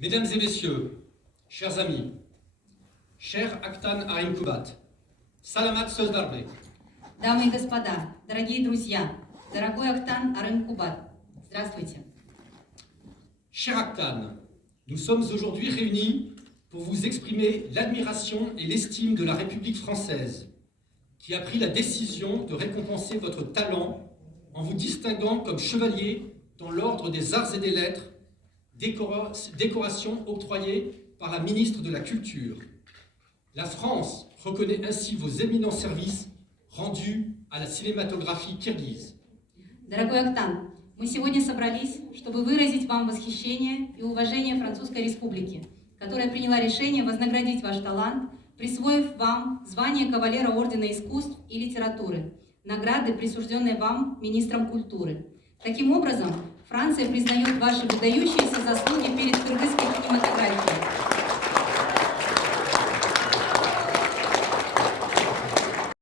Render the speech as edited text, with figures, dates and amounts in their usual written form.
Mesdames et messieurs, chers amis, cher Aktan Arinkubat, Salamat Sozdarbe. Дамы и господа, дорогие друзья, дорогой Актан Арынкубат, здравствуйте. Cher Aktan, nous sommes aujourd'hui réunis pour vous exprimer l'admiration et l'estime de la République française, qui a pris la décision de récompenser votre talent en vous distinguant comme chevalier dans l'ordre des arts et des lettres, décoration octroyée par la ministre de la Culture. La France reconnaît ainsi vos éminents services rendus à la cinématographie kirghize. Дорогой Актан, мы сегодня собрались, чтобы выразить вам восхищение и уважение Французской Республики, которая приняла решение вознаградить ваш талант, присвоив вам звание кавалера Ордена Искусств и Литературы, награды, присужденные вам министром культуры. Таким образом, Франция признает ваши выдающиеся заслуги